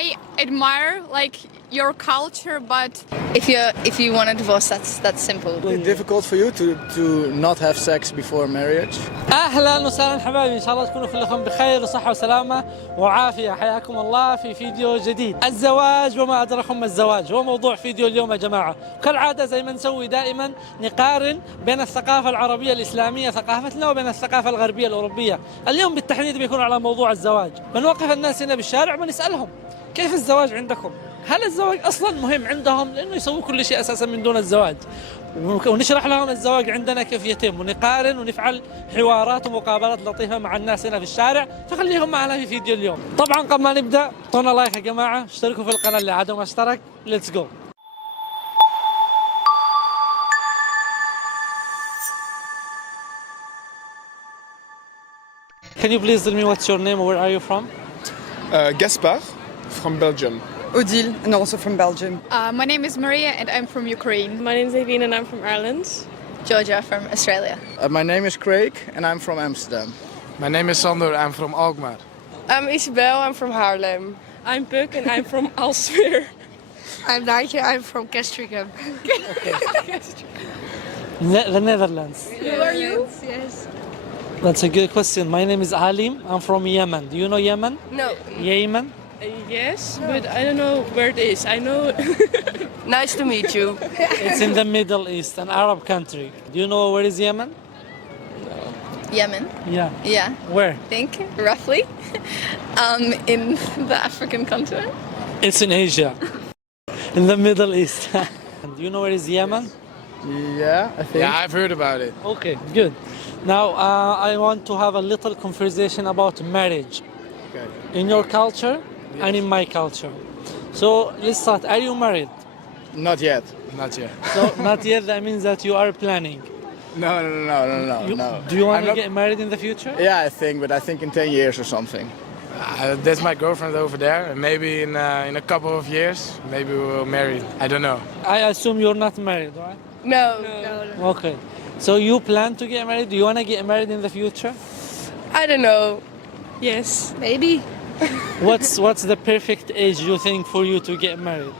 I admire like your culture, but If you want a divorce, that's simple. Is it difficult for you to not have sex before marriage? اهلا وسهلا حبايبي، ان شاء الله تكونوا كلكم بخير وصحه وسلامه وعافيه. حياكم الله في فيديو جديد. الزواج وما ادراكم ما الزواج هو موضوع فيديو اليوم يا جماعه. كالعاده زي ما نسوي دائما نقارن بين الثقافه العربيه الاسلاميه ثقافتنا وبين الثقافه الغربيه الاوروبيه. اليوم بالتحديد بيكون على موضوع الزواج. بنوقف الناس هنا بالشارع ونسالهم كيف الزواج عندكم؟ هل الزواج اصلا مهم عندهم؟ لانه يسووا كل شيء اساسا من دون الزواج. ونشرح لهم الزواج عندنا كيف يتم، ونقارن ونفعل حوارات ومقابلات لطيفة مع الناس هنا في الشارع. فخليهم معنا في فيديو اليوم. طبعا قبل ما نبدأ اعطونا لايك يا جماعة، اشتركوا في القناة اللي عادوا ما اشترك. ليتس جو. Can you please tell me what's your name? Where are you from? Gaspard from Belgium. Odile, and also from Belgium. my name is Maria and I'm from Ukraine. My name's Avine and I'm from Ireland. Georgia from Australia. My name is Craig and I'm from Amsterdam. My name is Sander, I'm from Alkmaar. I'm Isabel, I'm from Haarlem. I'm Puk and I'm from Alsmeer. I'm Nigel, I'm from Castricum. The Netherlands. Who are you? Yes. That's a good question. My name is Alim. I'm from Yemen. Do you know Yemen? No. Yemen? Yes, but I don't know where it is. I know. Nice to meet you. It's in the Middle East, an Arab country. Do you know where is Yemen? Yemen. Yeah. Yeah. Where? I think roughly. In the African continent. It's in Asia. In the Middle East. Do you know where is Yemen? Yeah, I think. Yeah, I've heard about it. Okay, good. Now I want to have a little conversation about marriage Okay. in your culture and in my culture. So let's start. Are you married? Not yet. Not yet. So not yet. That means that you are planning. No. No. Do you want I'm to not- get married in the future? Yeah, I think, but I think in 10 years or something. That's my girlfriend over there. And maybe in a couple of years, maybe we will marry. I don't know. I assume you're not married, right? No. Okay. So you plan to get married? Do you want to get married in the future? I don't know. Yes. Maybe. What's the perfect age you think for you to get married?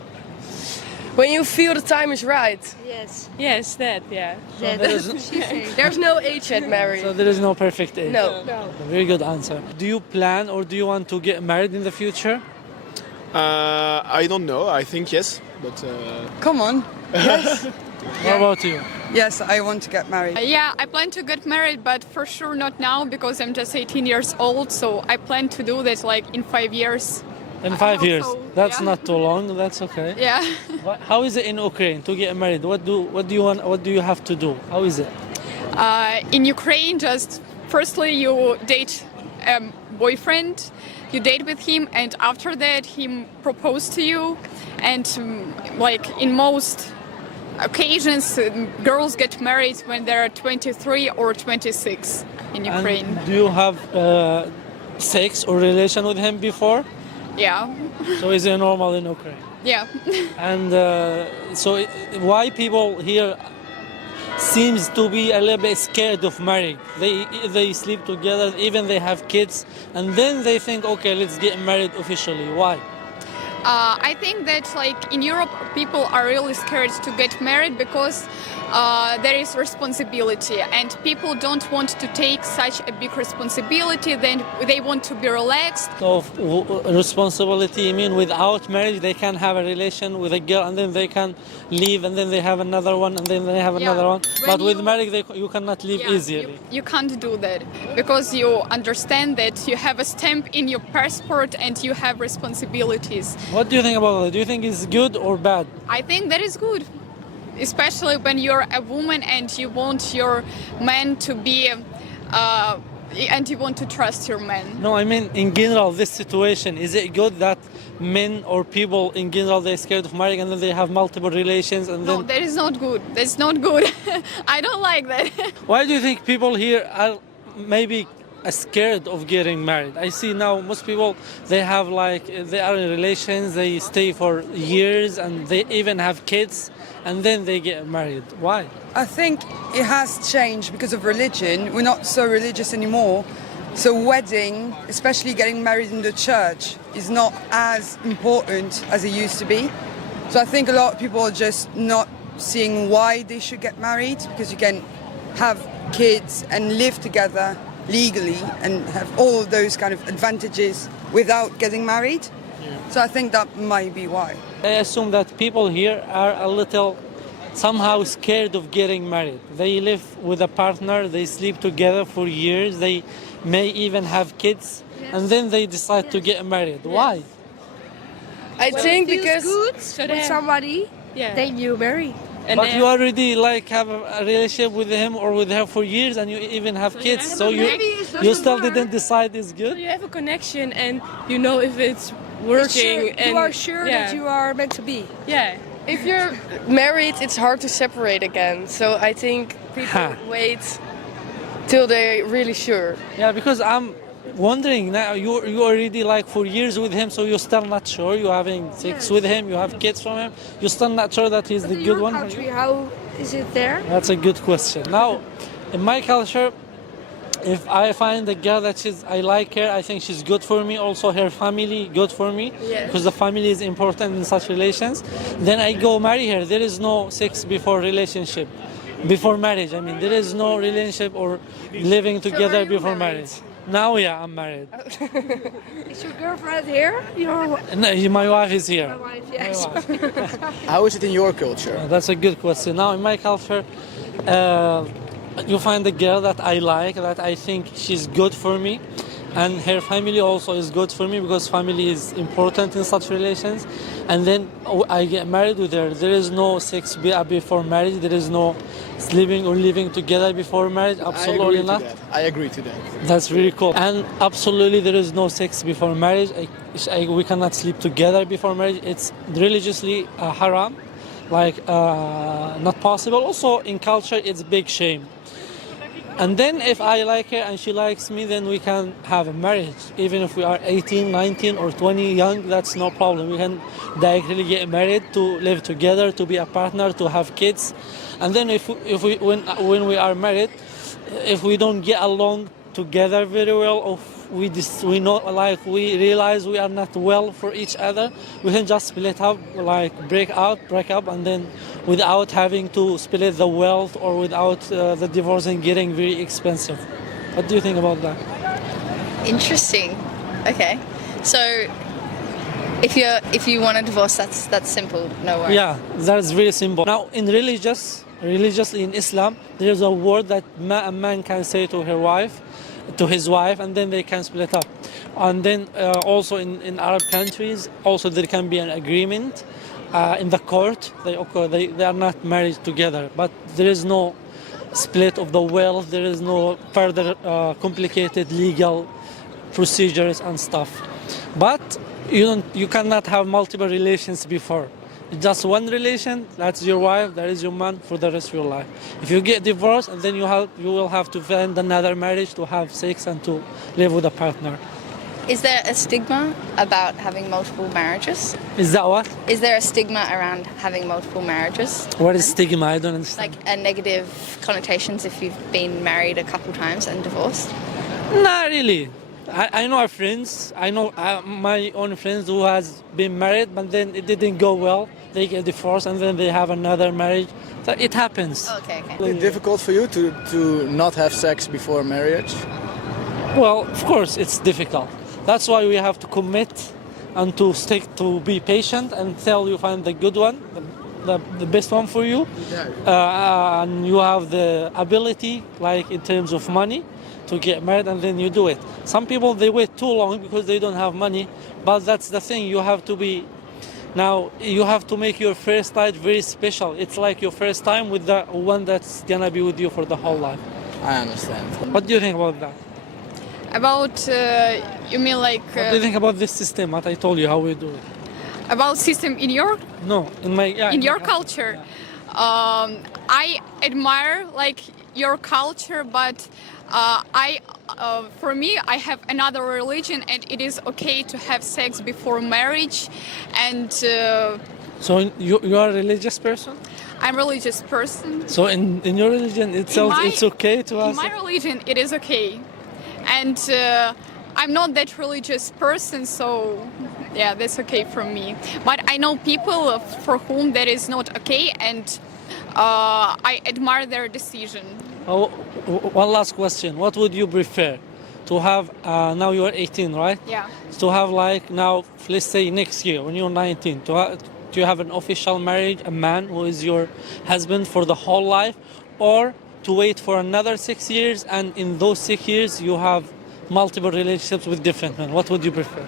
When you feel the time is right. Yes. Yes, that, yeah. There is, There's no age yet married. so there is no perfect age. No. Very good answer. Do you plan or do you want to get married in the future? I don't know. I think yes, but Come on. What about you? Yes, I want to get married. Yeah, I plan to get married, but for sure not now because I'm just 18 years old. So I plan to do that like in 5 years. In 5 years. so, That's yeah. not too long. That's okay. Yeah. How is it in Ukraine to get married? What do you have to do? How is it? In Ukraine, just firstly you date a boyfriend, you date with him, and after that he proposes to you. And like in most occasions, girls get married when they're 23 or 26 in Ukraine. And do you have sex or relation with him before? Yeah. So is it normal in Ukraine? Yeah. And so why people here seems to be a little bit scared of marrying? They sleep together, even they have kids, and then they think, okay, let's get married officially. Why? I think that like in Europe, people are really scared to get married because there is responsibility, and people don't want to take such a big responsibility. Then they want to be relaxed. So responsibility, you mean without marriage they can have a relation with a girl and then they can leave and then they have another one and then they have another one. When But with you- marriage you cannot live Yeah, easily. you can't do that because you understand that you have a stamp in your passport and you have responsibilities. What do you think about that? Do you think it's good or bad? I think that is good, especially when you're a woman and you want your man to be, and you want to trust your man. No, I mean in general, this situation, is it good that men or people in general they're scared of marrying and then they have multiple relations and No, then that is not good. That's not good. I don't like that. why do you think people here are maybe scared of getting married? I see now most people they have like they are in relations, they stay for years and they even have kids and then they get married. Why? I think it has changed because of religion. We're not so religious anymore. So wedding, especially getting married in the church, is not as important as it used to be. So I think a lot of people are just not seeing why they should get married, because you can have kids and live together legally and have all of those kind of advantages without getting married. So I think that might be why. I assume that people here are a little somehow scared of getting married. They live with a partner, they sleep together for years, they may even have kids, and then they decide to get married. Why? I think feels because good, so with then- somebody, Yeah. then you marry. And But then- you already like have a relationship with him or with her for years, and you even have kids. have So a you connection. you still didn't decide it's So good. you have a connection, and you know if it's working. Sure, and you are sure yeah. that you are meant to be. Yeah. If you're married, it's hard to separate again. So I think people Ha. wait till they're really sure. Yeah, because I'm wondering now. You already like for years with him, so you're still not sure. You're having sex with him. You have kids from him. You're still not sure that he's But the in good your one. for country, you? how is it there? That's a good question. Now, in my culture, if I find a girl that I like her, I think she's good for me. Also, her family good for me, because the family is important in such relations. Then I go marry her. There is no sex before relationship, before marriage. I mean, there is no relationship or living together you before married? marriage. Now, yeah, I'm married. Is your girlfriend here? Your No, my wife is here. wife, yes. How is it in your culture? That's a good question. Now, in my culture, you find a girl that I like, that I think she's good for me, and her family also is good for me, because family is important in such relations. And then I get married with her. There is no sex before marriage. There is no sleeping or living together before marriage. Absolutely not. I agree to that. That's really cool. And absolutely, there is no sex before marriage. We cannot sleep together before marriage. It's religiously haram, like not possible. Also, in culture, it's big shame. And then if I like her and she likes me, then we can have a marriage. Even if we are 18, 19 or 20 young, that's no problem. We can directly get married, to live together, to be a partner, to have kids. And then when we are married, if we don't get along together very well, or we realize we are not well for each other, we can just split up, like break up, and then without having to split the wealth, or without the divorce and getting very expensive. What do you think about that? Interesting. Okay. So if you want a divorce, that's simple. No worries. Yeah, that's very simple. Now, religiously in Islam, there is a word that a man can say to his wife, and then they can split up. And then also in Arab countries, also there can be an agreement in the court. They are not married together, but there is no split of the wealth. There is no further complicated legal procedures and stuff. But you cannot have multiple relations before. Just one relation, that's your wife, that is your man for the rest of your life. If you get divorced, and then you will have to find another marriage to have sex and to live with a partner. Is there a stigma about having multiple marriages? Is that what? Is there a stigma around having multiple marriages? What is stigma? I don't understand. Like a negative connotations if you've been married a couple times and divorced? Not really. I know our friends. I know my own friends who has been married, but then it didn't go well. They get divorced, and then they have another marriage. So it happens. Okay. Is it difficult for you to not have sex before marriage? Well, of course, it's difficult. That's why we have to commit and to be patient until you find the good one, the best one for you. And you have the ability, like in terms of money, to get married, and then you do it. Some people, they wait too long because they don't have money, but that's the thing. You have to make your first night very special. It's like your first time with the one that's gonna be with you for the whole life. I understand. What do you think about that? About you mean like What do you think about this system? What I told you, how we do it? about system in your In your culture? I admire like your culture, but for me, I have another religion, and it is okay to have sex before marriage. And So you are a religious person? I'm a religious person. So in your religion itself, In my- it's okay to In have my sex? religion, it is okay. and I'm not that religious person, so yeah, that's okay for me. But I know people for whom that is not okay, and I admire their decision. Oh, one last question. What would you prefer? To have, now you are 18, right? Yeah. To have like now, let's say next year when you're 19, do you have an official marriage, a man who is your husband for the whole life, or to wait for another 6 years and in those 6 years you have multiple relationships with different men? What would you prefer?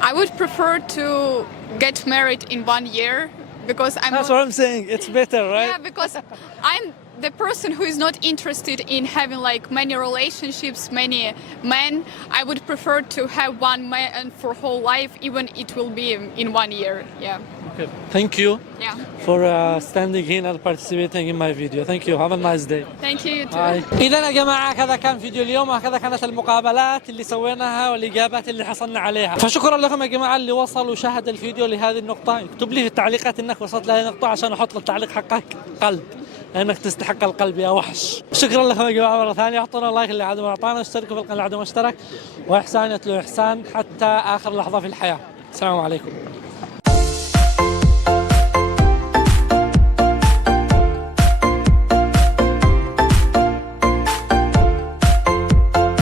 I would prefer to get married in 1 year because I'm That's not, what I'm saying. It's better, right? yeah, because I'm the person who is not interested in having like many relationships, many men. I would prefer to have one man for whole life, even it will be in 1 year. Yeah. Okay. Thank you Yeah. for standing in and participating in my video. Thank you. Have a nice day. Thank you. You too. إذا يا جماعة هذا كان فيديو اليوم، وهكذا كانت المقابلات اللي سويناها والإجابات اللي حصلنا عليها. فشكرا لكم يا جماعة اللي وصلوا وشاهد الفيديو لهذه النقطة. اكتب لي في التعليقات إنك وصلت لهذه النقطة عشان أحط للتعليق حقك قلب، لأنك تستحق القلب يا وحش. شكرا لكم يا جماعة مرة ثانية. أعطونا لايك اللي عاد ما أعطانا، واشتركوا في القناة اللي عاد ما اشترك، وإحسان يتلو إحسان حتى آخر لحظة في الحياة. السلام عليكم.